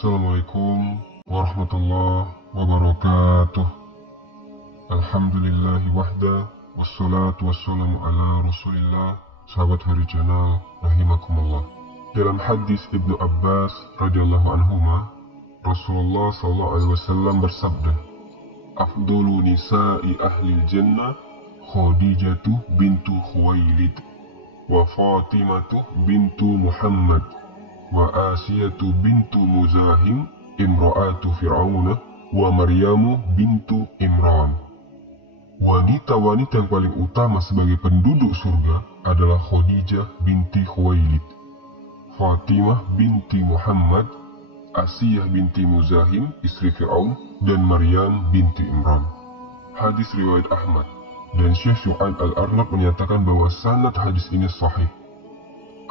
Assalamualaikum warahmatullahi wabarakatuh. Alhamdulillahi wahda, wassalatu wassalamu ala rasulillah. Sahabat hari channel, rahimakumullah. Dalam hadis Ibnu Abbas radhiyallahu anhuma, Rasulullah sallallahu alaihi wasallam bersabda, "Afdhalu nisa'i ahli jannah Khadijatu bintu Khuwailid wa Fatimatu bintu Muhammad wa Asiyatu bintu Muzahim imra'atu Fir'aun wa Maryamu bintu Imran." Wanita-wanita yang paling utama sebagai penduduk surga adalah Khadijah binti Khuwailid, Fatimah binti Muhammad, Asiyah binti Muzahim istri Fir'aun, dan Maryam binti Imran. Hadis riwayat Ahmad, dan Syekh Syu'aib Al-Arnab menyatakan bahwa sanad hadis ini sahih.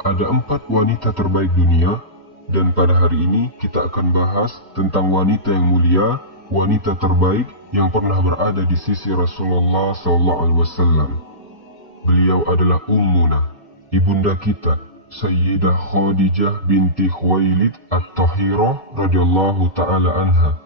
Ada 4 wanita terbaik dunia, dan pada hari ini kita akan bahas tentang wanita yang mulia, wanita terbaik yang pernah berada di sisi Rasulullah SAW. Beliau adalah Ummuna, ibunda kita, Sayyidah Khadijah binti Khuwailid At-Tahirah radhiyallahu ta'ala anha.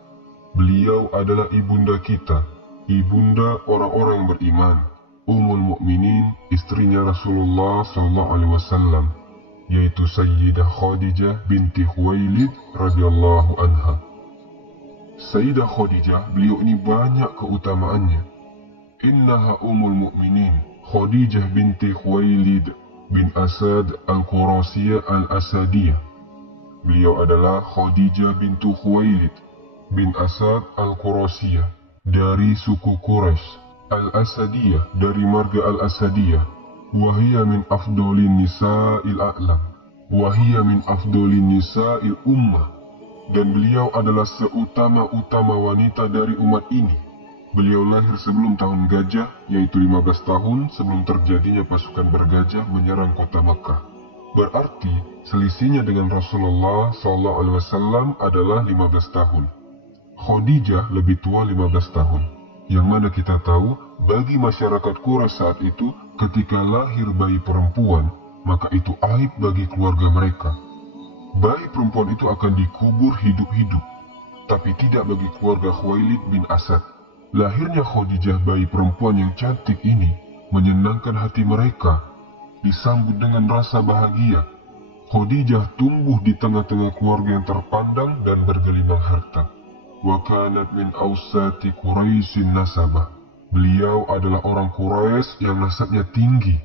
Beliau adalah ibunda kita, ibunda orang-orang yang beriman, Ummul Mukminin, istrinya Rasulullah SAW, yaitu Sayyidah Khadijah binti Khuwailid radhiyallahu anha. Sayyidah Khadijah, beliau ini banyak keutamaannya. Innaha Ummul Mukminin Khadijah binti Khuwailid bin Asad Al-Qurasiyah Al-Asadiyah. Beliau adalah Khadijah bintu Khuwailid bin Asad Al-Qurasiyah dari suku Quraisy, Al-Asadiyah dari marga Al-Asadiyah. Wahia min afdolin nisa'il a'lam, wahia min afdolin nisa'il ummah. Dan beliau adalah seutama-utama wanita dari umat ini. Beliau lahir sebelum tahun gajah, yaitu 15 tahun sebelum terjadinya pasukan bergajah menyerang kota Makkah. Berarti selisihnya dengan Rasulullah SAW adalah 15 tahun. Khadijah lebih tua 15 tahun. Yang mana kita tahu, bagi masyarakat Quraisy saat itu, ketika lahir bayi perempuan, maka itu aib bagi keluarga mereka. Bayi perempuan itu akan dikubur hidup-hidup, tapi tidak bagi keluarga Khuwailid bin Asad. Lahirnya Khadijah, bayi perempuan yang cantik ini, menyenangkan hati mereka, disambut dengan rasa bahagia. Khadijah tumbuh di tengah-tengah keluarga yang terpandang dan bergelimang harta. Wa kanat min awsati Quraisyin nasabah. Beliau adalah orang Quraisy yang nasabnya tinggi.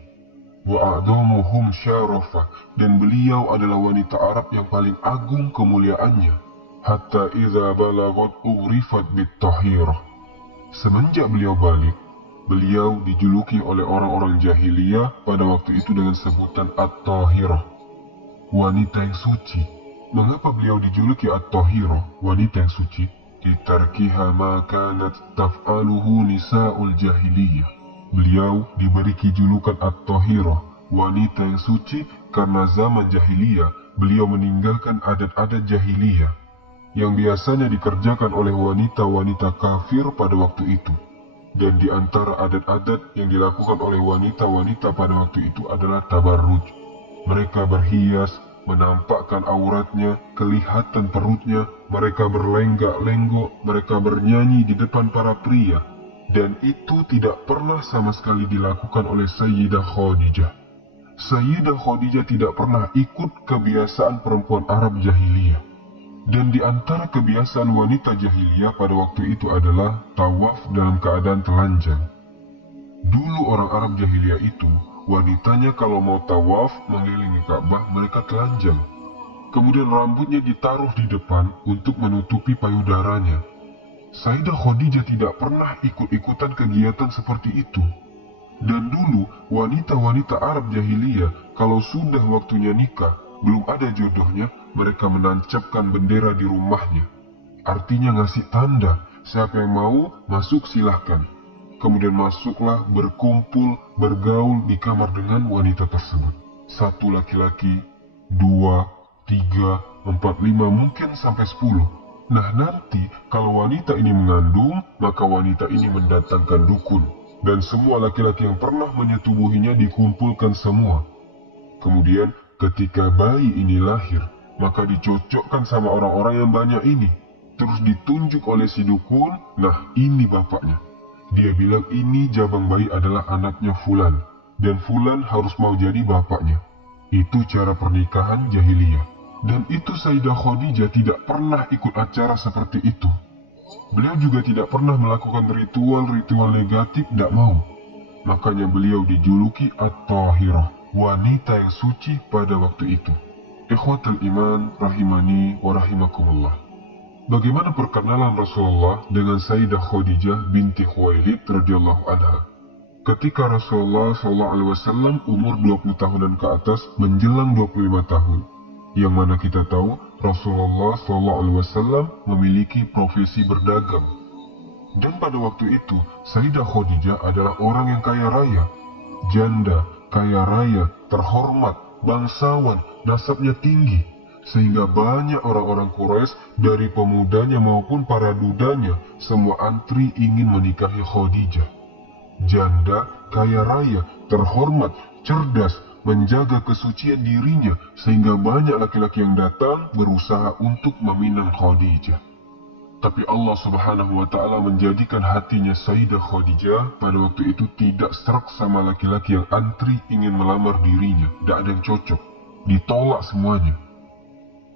Wa a'dhamuhum syarafah, dan beliau adalah wanita Arab yang paling agung kemuliaannya. Hatta idza balagat urifat bit-tahirah. Semenjak beliau balik, beliau dijuluki oleh orang-orang jahiliyah pada waktu itu dengan sebutan At-Tahirah, wanita yang suci. Mengapa beliau dijuluki At-Tahirah, wanita yang suci? Litarkiha ma kanat taf'aluhu nisa'ul jahiliyah. Beliau diberi julukan At-Tahirah, wanita yang suci, karena zaman jahiliyah beliau meninggalkan adat-adat jahiliyah yang biasanya dikerjakan oleh wanita-wanita kafir pada waktu itu. Dan di antara adat-adat yang dilakukan oleh wanita-wanita pada waktu itu adalah tabarruj. Mereka berhias, menampakkan auratnya, kelihatan perutnya, mereka berlenggak-lenggok, mereka bernyanyi di depan para pria. Dan itu tidak pernah sama sekali dilakukan oleh Sayyidah Khadijah. Sayyidah Khadijah tidak pernah ikut kebiasaan perempuan Arab jahiliyah. Dan di antara kebiasaan wanita jahiliyah pada waktu itu adalah tawaf dalam keadaan telanjang. Dulu orang Arab jahiliyah itu, wanitanya kalau mau tawaf mengelilingi Ka'bah, mereka telanjang. Kemudian rambutnya ditaruh di depan untuk menutupi payudaranya. Sayyidah Khadijah tidak pernah ikut-ikutan kegiatan seperti itu. Dan dulu, wanita-wanita Arab jahiliyah, kalau sudah waktunya nikah, belum ada jodohnya, mereka menancapkan bendera di rumahnya. Artinya ngasih tanda, siapa yang mau, masuk silahkan. Kemudian masuklah, berkumpul, bergaul di kamar dengan wanita tersebut. 1 laki-laki, 2, 3, 4, 5, mungkin sampai 10. Nah nanti, kalau wanita ini mengandung, maka wanita ini mendatangkan dukun. Dan semua laki-laki yang pernah menyetubuhinya dikumpulkan semua. Kemudian, ketika bayi ini lahir, maka dicocokkan sama orang-orang yang banyak ini. Terus ditunjuk oleh si dukun, nah ini bapaknya. Dia bilang ini jabang bayi adalah anaknya Fulan, dan Fulan harus mau jadi bapaknya. Itu cara pernikahan jahiliyah. Dan itu Sayyidah Khadijah tidak pernah ikut acara seperti itu. Beliau juga tidak pernah melakukan ritual-ritual negatif, tidak mau. Makanya beliau dijuluki At-Tahirah, wanita yang suci pada waktu itu. Ikhwatul iman rahimani wa rahimakumullah. Bagaimana perkenalan Rasulullah dengan Sayyidah Khadijah binti Khuwailid radhiyallahu anha? Ketika Rasulullah SAW umur 20 tahunan ke atas menjelang 25 tahun, yang mana kita tahu Rasulullah SAW memiliki profesi berdagang. Dan pada waktu itu Sayyidah Khadijah adalah orang yang kaya raya, janda, kaya raya, terhormat, bangsawan, nasabnya tinggi. Sehingga banyak orang-orang Quraisy dari pemudanya maupun para dudanya semua antri ingin menikahi Khadijah. Janda, kaya raya, terhormat, cerdas, menjaga kesucian dirinya sehingga banyak laki-laki yang datang berusaha untuk meminang Khadijah. Tapi Allah Subhanahu wa Ta'ala menjadikan hatinya Sayyidah Khadijah pada waktu itu tidak serak sama laki-laki yang antri ingin melamar dirinya. Tidak ada yang cocok, ditolak semuanya.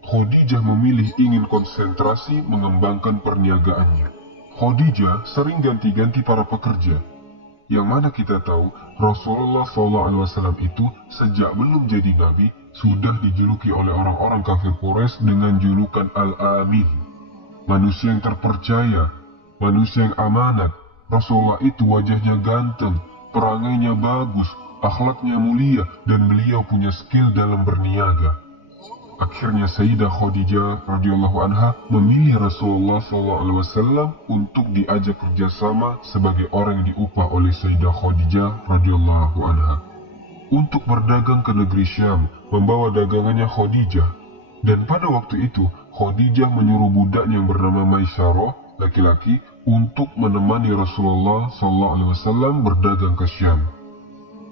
Khadijah memilih ingin konsentrasi mengembangkan perniagaannya. Khadijah sering ganti-ganti para pekerja. Yang mana kita tahu Rasulullah SAW itu sejak belum jadi nabi sudah dijuluki oleh orang-orang kafir Quraisy dengan julukan Al-Amin, manusia yang terpercaya, manusia yang amanat. Rasulullah itu wajahnya ganteng, perangainya bagus, akhlaknya mulia, dan beliau punya skill dalam berniaga. Akhirnya Sayyidah Khadijah radhiyallahu anha memilih Rasulullah SAW untuk diajak kerjasama sebagai orang yang diupah oleh Sayyidah Khadijah radhiyallahu anha untuk berdagang ke negeri Syam, membawa dagangannya Khadijah. Dan pada waktu itu Khadijah menyuruh budaknya yang bernama Maisarah, laki-laki, untuk menemani Rasulullah SAW berdagang ke Syam.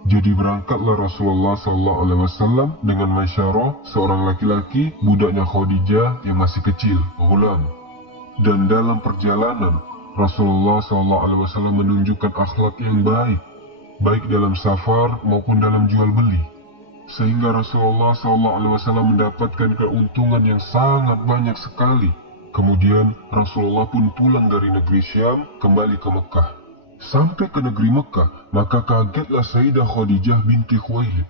Jadi berangkatlah Rasulullah SAW dengan Maisarah, seorang laki-laki, budaknya Khadijah yang masih kecil, ghulam. Dan dalam perjalanan, Rasulullah SAW menunjukkan akhlak yang baik dalam safar maupun dalam jual beli. Sehingga Rasulullah SAW mendapatkan keuntungan yang sangat banyak sekali. Kemudian Rasulullah pun pulang dari negeri Syam kembali ke Mekah. Sampai ke negeri Mekah, maka kagetlah Sayyidah Khadijah binti Khuwailid.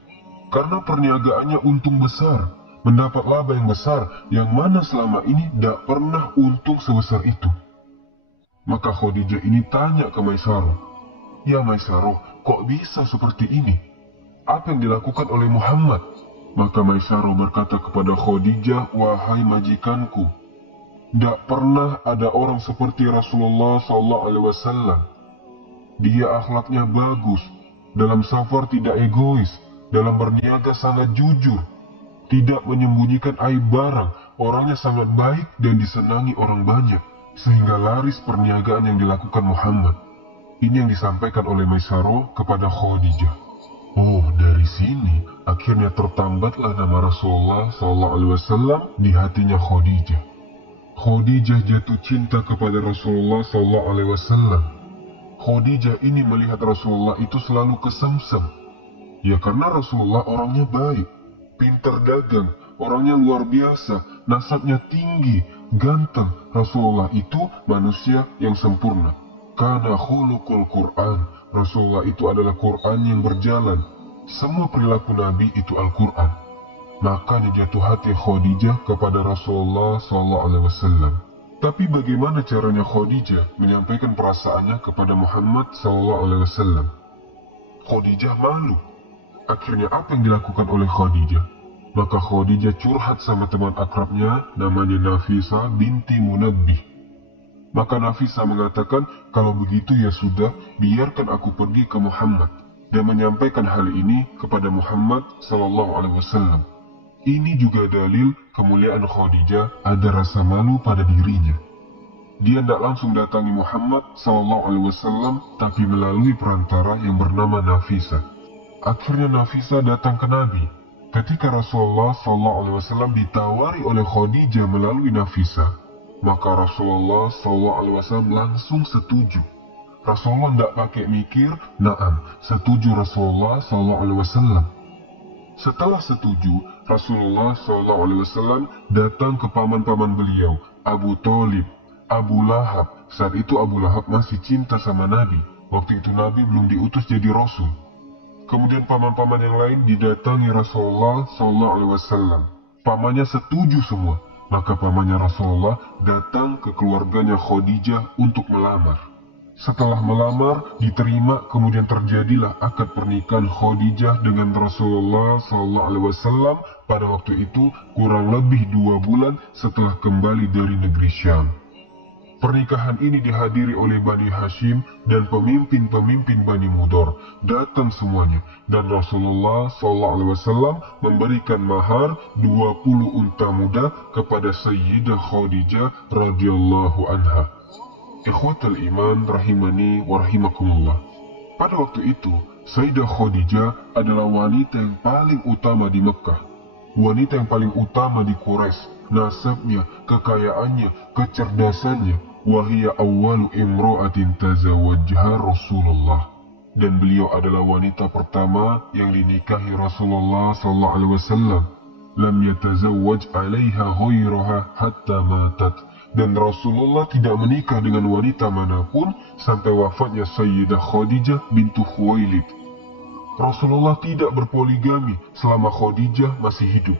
Karena perniagaannya untung besar, mendapat laba yang besar, yang mana selama ini tidak pernah untung sebesar itu. Maka Khadijah ini tanya ke Maisarah, "Ya Maisarah, kok bisa seperti ini? Apa yang dilakukan oleh Muhammad?" Maka Maisarah berkata kepada Khadijah, "Wahai majikanku, tidak pernah ada orang seperti Rasulullah SAW. Dia akhlaknya bagus, dalam safar tidak egois, dalam berniaga sangat jujur, tidak menyembunyikan aib barang, orangnya sangat baik dan disenangi orang banyak, sehingga laris perniagaan yang dilakukan Muhammad." Ini yang disampaikan oleh Maisarah kepada Khadijah. Oh, dari sini akhirnya tertambatlah nama Rasulullah SAW di hatinya Khadijah. Khadijah jatuh cinta kepada Rasulullah SAW. Khadijah ini melihat Rasulullah itu selalu kesemsem. Ya karena Rasulullah orangnya baik, pintar dagang, orangnya luar biasa, nasabnya tinggi, ganteng. Rasulullah itu manusia yang sempurna. Kana khuluqul Quran, Rasulullah itu adalah Quran yang berjalan. Semua perilaku Nabi itu Al-Quran. Makanya jatuh hati Khadijah kepada Rasulullah SAW. Tapi bagaimana caranya Khadijah menyampaikan perasaannya kepada Muhammad SAW? Khadijah malu. Akhirnya apa yang dilakukan oleh Khadijah? Maka Khadijah curhat sama teman akrabnya namanya Nafisah binti Munabbih. Maka Nafisah mengatakan, "Kalau begitu ya sudah, biarkan aku pergi ke Muhammad dan menyampaikan hal ini kepada Muhammad SAW." Ini juga dalil kemuliaan Khadijah, ada rasa malu pada dirinya. Dia tidak langsung datangi Muhammad SAW, tapi melalui perantara yang bernama Nafisah. Akhirnya Nafisah datang ke Nabi. Ketika Rasulullah SAW ditawari oleh Khadijah melalui Nafisa, maka Rasulullah SAW langsung setuju. Rasulullah tidak pakai mikir, naam, setuju Rasulullah SAW. Setelah setuju, Rasulullah SAW datang ke paman-paman beliau, Abu Thalib, Abu Lahab. Saat itu Abu Lahab masih cinta sama Nabi. Waktu itu Nabi belum diutus jadi Rasul. Kemudian paman-paman yang lain didatangi Rasulullah SAW. Pamannya setuju semua. Maka pamannya Rasulullah datang ke keluarganya Khadijah untuk melamar. Setelah melamar, diterima, kemudian terjadilah akad pernikahan Khadijah dengan Rasulullah SAW pada waktu itu kurang lebih 2 bulan setelah kembali dari negeri Syam. Pernikahan ini dihadiri oleh Bani Hashim dan pemimpin-pemimpin Bani Mudhar. Datang semuanya. Dan Rasulullah SAW memberikan mahar 20 unta muda kepada Sayyidah Khadijah radhiyallahu anha. Ikhwatal iman rahimani wa rahimakumullah. Pada waktu itu, Sayyidah Khadijah adalah wanita yang paling utama di Mekah. Wanita yang paling utama di Quraisy. Nasabnya, kekayaannya, kecerdasannya. Wahia awwalu imra'atin tazawwajha Rasulullah. Dan beliau adalah wanita pertama yang dinikahi Rasulullah SAW. Lam yatazawwaj 'alaiha ghairaha hatta matat. Dan Rasulullah tidak menikah dengan wanita manapun sampai wafatnya Sayyidah Khadijah bintu Khuwailid. Rasulullah tidak berpoligami selama Khadijah masih hidup.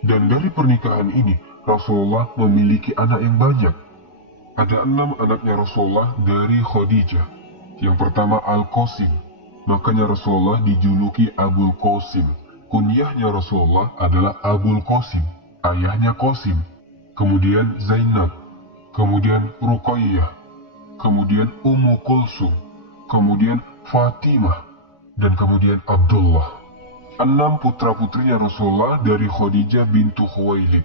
Dan dari pernikahan ini, Rasulullah memiliki anak yang banyak. Ada 6 anaknya Rasulullah dari Khadijah. Yang pertama Al-Qasim. Makanya Rasulullah dijuluki Abul Qasim. Kunyahnya Rasulullah adalah Abul Qasim. Ayahnya Qasim. Kemudian Zainab. Kemudian Ruqayyah. Kemudian Ummu Kulsum. Kemudian Fatimah. Dan kemudian Abdullah. 6 putra-putrinya Rasulullah dari Khadijah bintu Khuwailid.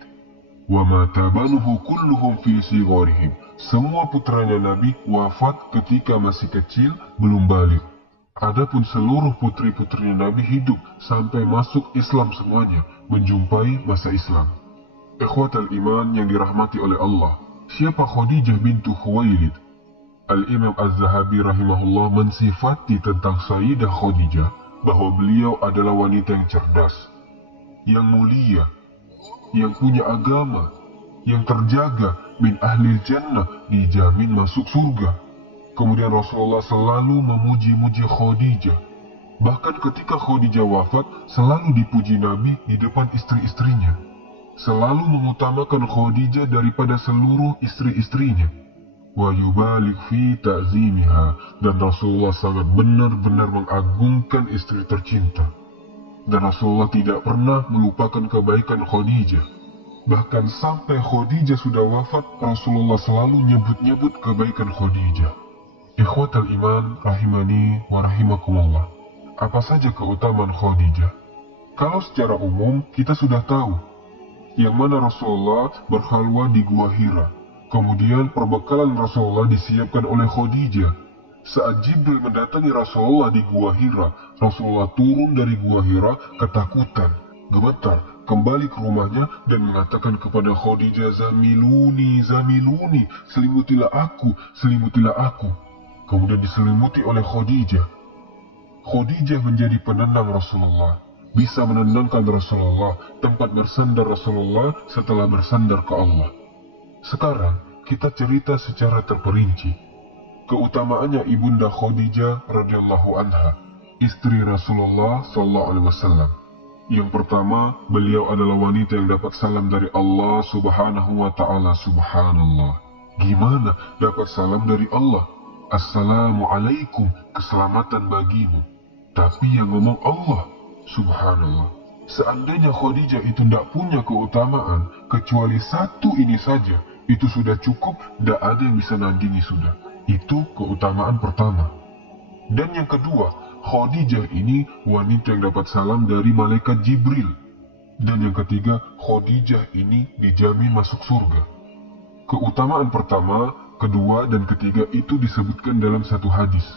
Wa mata banuhu kulluhum fi sigharihim. Semua putranya Nabi wafat ketika masih kecil, belum balik. Adapun seluruh putri-putrinya Nabi hidup sampai masuk Islam semuanya, menjumpai masa Islam. Ikhwatal iman yang dirahmati oleh Allah. Siapa Khadijah bintu Khuwailid? Al-Imam Az-Zahabi rahimahullah mensifati tentang Sayyidah Khadijah bahwa beliau adalah wanita yang cerdas, yang mulia, yang punya agama, yang terjaga, min ahlil jannah, dijamin masuk surga. Kemudian Rasulullah selalu memuji-muji Khadijah. Bahkan ketika Khadijah wafat, selalu dipuji Nabi di depan istri-istrinya. Selalu mengutamakan Khadijah daripada seluruh istri-istrinya. Wa yubalik fi ta'zimiha. Dan Rasulullah sangat benar-benar mengagungkan istri tercinta. Dan Rasulullah tidak pernah melupakan kebaikan Khadijah. Bahkan sampai Khadijah sudah wafat, Rasulullah selalu nyebut-nyebut kebaikan Khadijah. Ikhwatal iman rahimani wa rahimakumullah. Apa saja keutamaan Khadijah? Kalau secara umum kita sudah tahu yang mana Rasulullah berkhalwah di Gua Hira. Kemudian perbekalan Rasulullah disiapkan oleh Khadijah. Saat Jibril mendatangi Rasulullah di Gua Hira, Rasulullah turun dari Gua Hira ketakutan, gemetar, kembali ke rumahnya dan mengatakan kepada Khadijah, "Zamiluni, zamiluni, selimutilah aku, selimutilah aku." Kemudian diselimuti oleh Khadijah. Khadijah menjadi penenang Rasulullah, bisa menenangkan Rasulullah, tempat bersandar Rasulullah setelah bersandar ke Allah. Sekarang kita cerita secara terperinci keutamaannya ibunda Khadijah radhiyallahu anha, istri Rasulullah SAW. Yang pertama, beliau adalah wanita yang dapat salam dari Allah Subhanahu wa Ta'ala. Subhanallah. Gimana dapat salam dari Allah? Assalamualaikum, keselamatan bagimu. Tapi yang ngomong Allah. Subhanallah. Seandainya Khadijah itu tidak punya keutamaan kecuali satu ini saja, itu sudah cukup, tidak ada yang bisa nandingi sudah. Itu keutamaan pertama. Dan yang kedua, Khadijah ini wanita yang dapat salam dari malaikat Jibril. Dan yang ketiga, Khadijah ini dijamin masuk surga. Keutamaan pertama, kedua, dan ketiga itu disebutkan dalam satu hadis.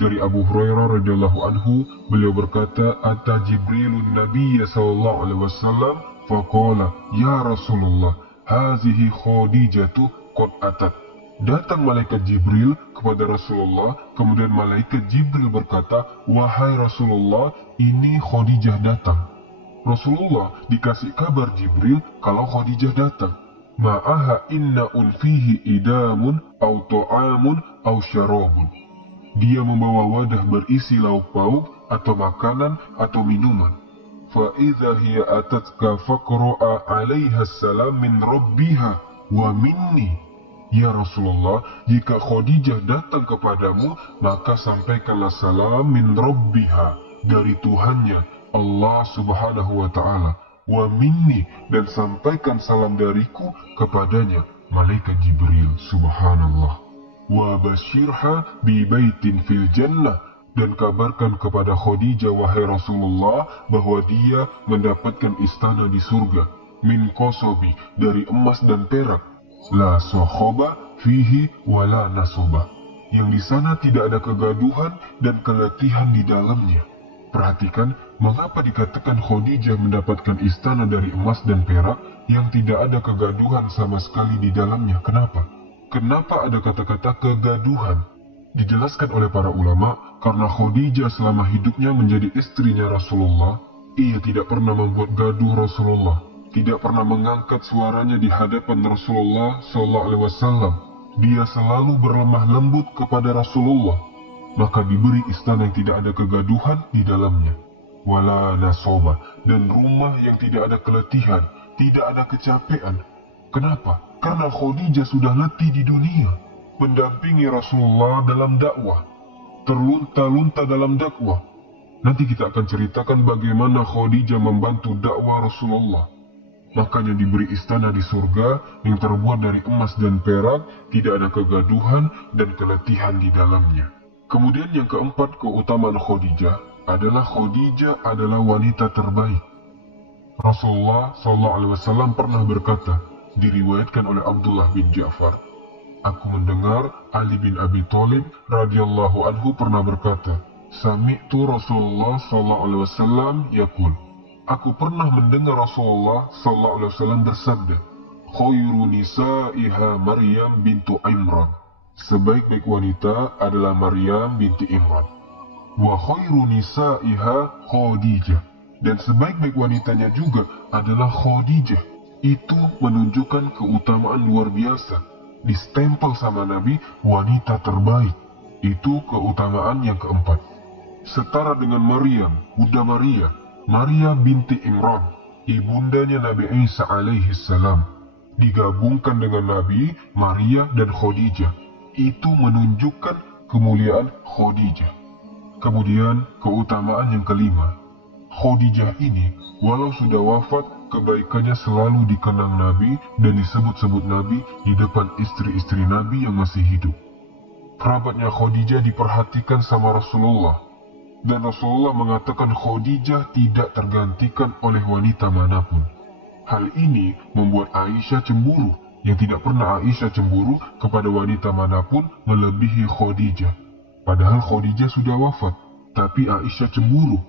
dari Abu Hurairah radhiyallahu anhu, beliau berkata, "Ata Jibrilun Nabiyya sallallahu alaihi wasallam faqala, ya Rasulullah, hazihi Khadijatu qad atat." Datang malaikat Jibril kepada Rasulullah, kemudian malaikat Jibril berkata, "Wahai Rasulullah, ini Khadijah datang." Rasulullah dikasih kabar Jibril kalau Khadijah datang. Ma'aha inna'un fihi idamun au ta'amun au syarabun. Dia membawa wadah berisi lauk pauk atau makanan atau minuman. Fa'idha hiya atatka faqra'a 'alaiha salam min rabbiha wa minni. Ya Rasulullah, jika Khadijah datang kepadamu, maka sampaikanlah salam min rabbiha, dari Tuhannya, Allah subhanahu wa ta'ala, wa minni, dan sampaikan salam dariku kepadanya, malaikat Jibril, subhanallah. Wa basyirha bi baitin fil jannah, dan kabarkan kepada Khadijah, wahai Rasulullah, bahwa dia mendapatkan istana di surga, min qasabi, dari emas dan perak, la sohoba fihi wala nasoba, yang di sana tidak ada kegaduhan dan keletihan di dalamnya. Perhatikan, mengapa dikatakan Khadijah mendapatkan istana dari emas dan perak yang tidak ada kegaduhan sama sekali di dalamnya? Kenapa? Kenapa ada kata-kata kegaduhan? Dijelaskan oleh para ulama, karena Khadijah selama hidupnya menjadi istrinya Rasulullah, ia tidak pernah membuat gaduh Rasulullah, tidak pernah mengangkat suaranya di hadapan Rasulullah SAW. Dia selalu berlemah lembut kepada Rasulullah, maka diberi istana yang tidak ada kegaduhan di dalamnya. Wala nasoba, dan rumah yang tidak ada keletihan, tidak ada kecapean. Kenapa? Karena Khadijah sudah letih di dunia, mendampingi Rasulullah dalam dakwah, terlunta-lunta dalam dakwah. Nanti kita akan ceritakan bagaimana Khadijah membantu dakwah Rasulullah. Makanya diberi istana di surga yang terbuat dari emas dan perak, tidak ada kegaduhan dan keletihan di dalamnya. Kemudian yang keempat, keutamaan Khadijah adalah wanita terbaik. Rasulullah SAW pernah berkata, diriwayatkan oleh Abdullah bin Ja'far, aku mendengar Ali bin Abi Thalib radhiyallahu anhu pernah berkata, sami'tu Rasulullah SAW yaqul, aku pernah mendengar Rasulullah SAW bersabda, khairu nisa'iha Maryam bintu Imran, sebaik-baik wanita adalah Maryam binti Imran. Wa khairu nisa'iha Khadijah, dan sebaik-baik wanitanya juga adalah Khadijah. Itu menunjukkan keutamaan luar biasa. Distempel sama Nabi, wanita terbaik. Itu keutamaan yang keempat. Setara dengan Maryam, Bunda Maria binti Imran, ibundanya Nabi Isa alaihi salam, digabungkan dengan Nabi, Maria dan Khadijah. Itu menunjukkan kemuliaan Khadijah. Kemudian keutamaan yang kelima, Khadijah ini walau sudah wafat, kebaikannya selalu dikenang Nabi dan disebut-sebut Nabi di depan istri-istri Nabi yang masih hidup. Kerabatnya Khadijah diperhatikan sama Rasulullah, dan Rasulullah mengatakan Khadijah tidak tergantikan oleh wanita manapun. Hal ini membuat Aisyah cemburu, yang tidak pernah Aisyah cemburu kepada wanita manapun melebihi Khadijah. Padahal Khadijah sudah wafat, tapi Aisyah cemburu.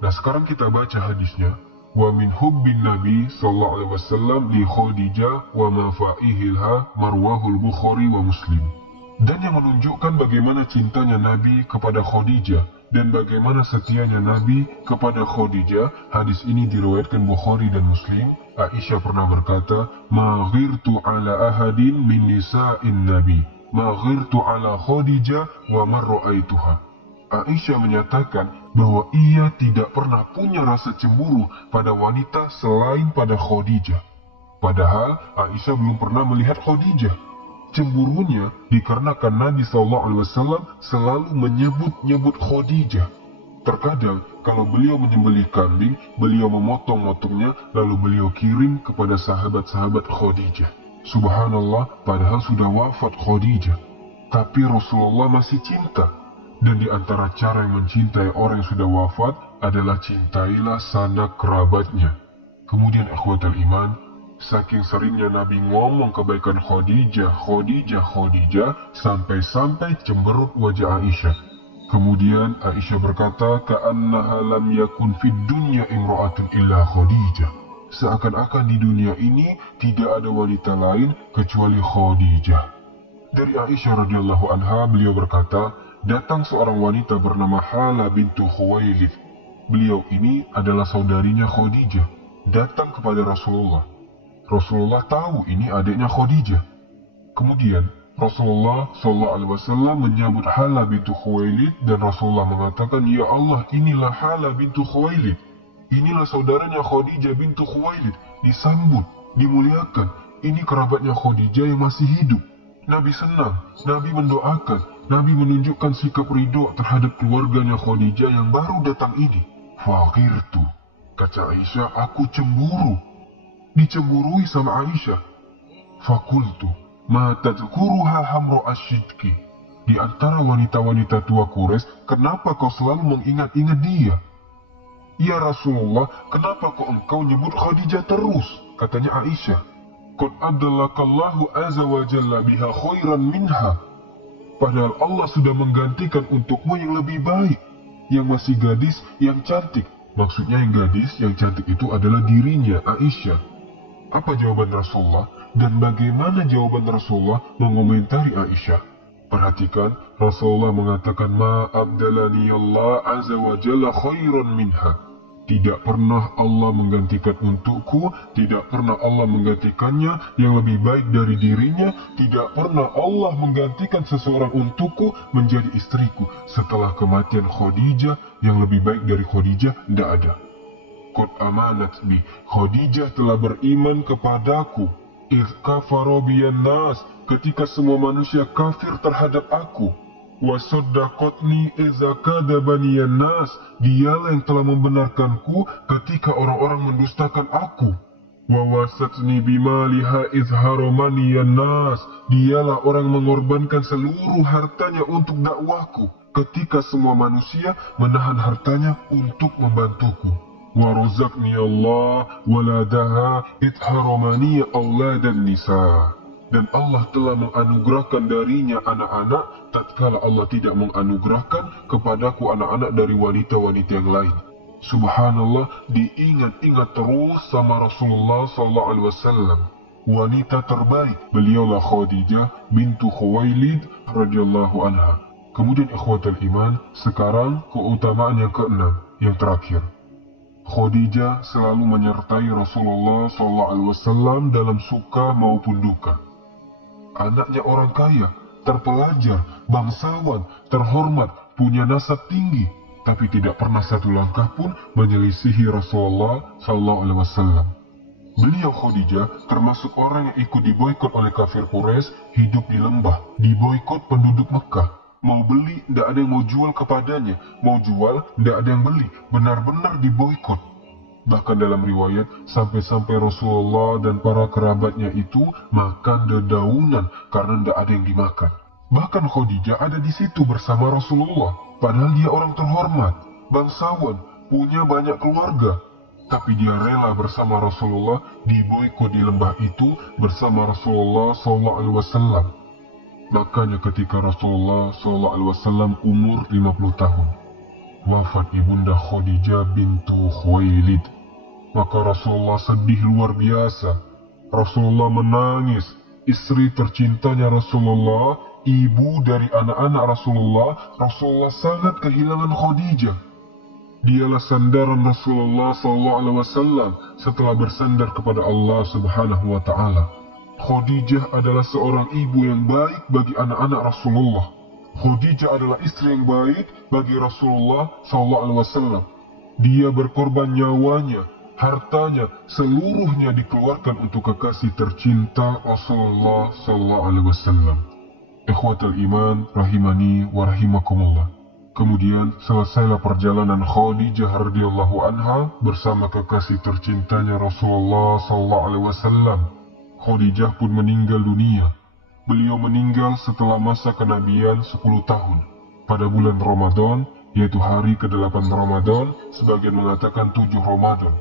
Nah, sekarang kita baca hadisnya. Wa min hubbin Nabi sallallahu alaihi wasallam li Khadijah wa ma fa'ihilha marwahul Bukhari wa Muslim. Dan yang menunjukkan bagaimana cintanya Nabi kepada Khadijah dan bagaimana setianya Nabi kepada Khadijah, hadis ini diriwayatkan Bukhari dan Muslim. Aisyah pernah berkata, ma ghirtu ala ahadin min nisa'in Nabi, ma ghirtu ala Khadijah wa man ra'aituha. Aisyah menyatakan bahwa ia tidak pernah punya rasa cemburu pada wanita selain pada Khadijah. Padahal Aisyah belum pernah melihat Khadijah. Cemburunya dikarenakan Nabi SAW selalu menyebut-nyebut Khadijah. Terkadang kalau beliau menyembelih kambing, beliau memotong-motongnya lalu beliau kirim kepada sahabat-sahabat Khadijah. Subhanallah, padahal sudah wafat Khadijah, tapi Rasulullah masih cinta. Dan di antara cara yang mencintai orang yang sudah wafat adalah cintailah sanak kerabatnya. Kemudian ikhwatal iman, saking seringnya Nabi ngomong kebaikan Khadijah, sampai-sampai cemberut wajah Aisyah. Kemudian Aisyah berkata, "Ka'annaha lam yakun fid dunya imra'atun illa Khadijah." Seakan-akan di dunia ini tidak ada wanita lain kecuali Khadijah. Dari Aisyah radhiyallahu anha, beliau berkata, datang seorang wanita bernama Hala bintu Khuwailid. Beliau ini adalah saudarinya Khadijah. Datang kepada Rasulullah. Rasulullah tahu ini adiknya Khadijah. Kemudian Rasulullah SAW menyambut Hala bintu Khuwailid dan Rasulullah mengatakan, "Ya Allah, inilah Hala bintu Khuwailid. Inilah saudaranya Khadijah bintu Khuwailid." Disambut, dimuliakan. Ini kerabatnya Khadijah yang masih hidup. Nabi senang, Nabi mendoakan, Nabi menunjukkan sikap ridho terhadap keluarganya Khadijah yang baru datang ini. "Faghirtu," kata Aisyah, "aku cemburu." Dicemburui sama Aisyah. "Fakultu ma tadhkuruha hamra asyidki." Di antara wanita-wanita tua Quraisy, kenapa kau selalu mengingat-ingat dia? "Ya Rasulullah, kenapa kau engkau nyebut Khadijah terus?" Katanya Aisyah. "Qad adlakallahu azza wa jalla biha khairan minha." Padahal Allah sudah menggantikan untukmu yang lebih baik, yang masih gadis, yang cantik. Maksudnya yang gadis, yang cantik itu adalah dirinya, Aisyah. Apa jawaban Rasulullah? Dan bagaimana jawaban Rasulullah mengomentari Aisyah? Perhatikan, Rasulullah mengatakan, "Ma abdalani Allah azza wa jalla khairan minha." Tidak pernah Allah menggantikan untukku, tidak pernah Allah menggantikannya yang lebih baik dari dirinya, tidak pernah Allah menggantikan seseorang untukku menjadi istriku. Setelah kematian Khadijah, yang lebih baik dari Khadijah tidak ada. "Qad amanat bi," Khadijah telah beriman kepadaku. "Idh kafara biyan nas," ketika semua manusia kafir terhadap aku. "Wa saddaqatni idza kadabani nas," dialah yang telah membenarkanku ketika orang-orang mendustakan aku. "Wa wasatni bimaliha idh haramani nas," dialah orang mengorbankan seluruh hartanya untuk dakwahku ketika semua manusia menahan hartanya untuk membantuku. "Wa razaqni Allah waladaha idh haramani auladan nisa." Dan Allah telah menganugerahkan darinya anak-anak tatkala Allah tidak menganugerahkan kepadaku anak-anak dari wanita-wanita yang lain. Subhanallah, diingat-ingat terus sama Rasulullah SAW. Wanita terbaik beliaulah Khadijah bintu Khuwailid radhiyallahu anha. Kemudian ikhwatul iman, sekarang keutamaan yang keenam, yang terakhir. Khadijah selalu menyertai Rasulullah SAW dalam suka maupun duka. Anaknya orang kaya, terpelajar, bangsawan, terhormat, punya nasab tinggi, tapi tidak pernah satu langkah pun menyelisihi Rasulullah SAW. Beliau Khadijah termasuk orang yang ikut diboikot oleh kafir Quraisy, hidup di lembah, diboikot penduduk Mekah. Mau beli, tidak ada yang mau jual kepadanya, mau jual, tidak ada yang beli, benar-benar diboikot. Bahkan dalam riwayat, sampai-sampai Rasulullah dan para kerabatnya itu makan dedaunan karena tidak ada yang dimakan. Bahkan Khadijah ada di situ bersama Rasulullah, padahal dia orang terhormat, bangsawan, punya banyak keluarga. Tapi dia rela bersama Rasulullah diboikot di lembah itu bersama Rasulullah SAW. Makanya ketika Rasulullah SAW umur 50 tahun, wafat ibunda Khadijah bintu Khuwailid, maka Rasulullah sedih luar biasa. Rasulullah menangis. Istri tercintanya Rasulullah, ibu dari anak-anak Rasulullah sangat kehilangan Khadijah. Dialah sandaran Rasulullah SAW setelah bersandar kepada Allah Subhanahu wa Ta'ala. Khadijah adalah seorang ibu yang baik bagi anak-anak Rasulullah. Khadijah adalah istri yang baik bagi Rasulullah SAW. Dia berkorban nyawanya, hartanya, seluruhnya dikeluarkan untuk kekasih tercinta Rasulullah SAW. Ikhwatul iman, rahimani wa rahimakumullah. Kemudian selesailah perjalanan Khadijah radhiyallahu anha bersama kekasih tercintanya Rasulullah SAW. Khadijah pun meninggal dunia. Beliau meninggal setelah masa kenabian 10 tahun. Pada bulan Ramadan, yaitu hari ke-8 Ramadan, sebagian mengatakan 7 Ramadan.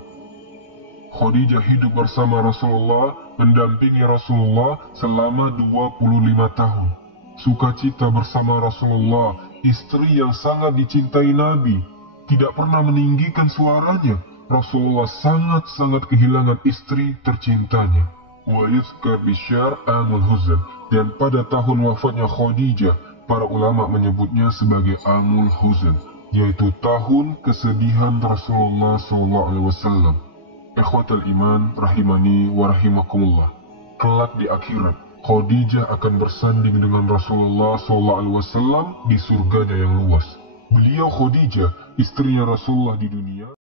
Khadijah hidup bersama Rasulullah, mendampingi Rasulullah selama 25 tahun. Sukacita bersama Rasulullah, istri yang sangat dicintai Nabi, tidak pernah meninggikan suaranya. Rasulullah sangat-sangat kehilangan istri tercintanya. Wa yuzkar bisyar amul huzn, dan pada tahun wafatnya Khadijah, para ulama menyebutnya sebagai amul huzn, yaitu tahun kesedihan Rasulullah SAW. Ikhwatal iman rahimani wa rahimakumullah. Kelak di akhirat, Khadijah akan bersanding dengan Rasulullah SAW di surganya yang luas. Beliau Khadijah, istrinya Rasulullah di dunia.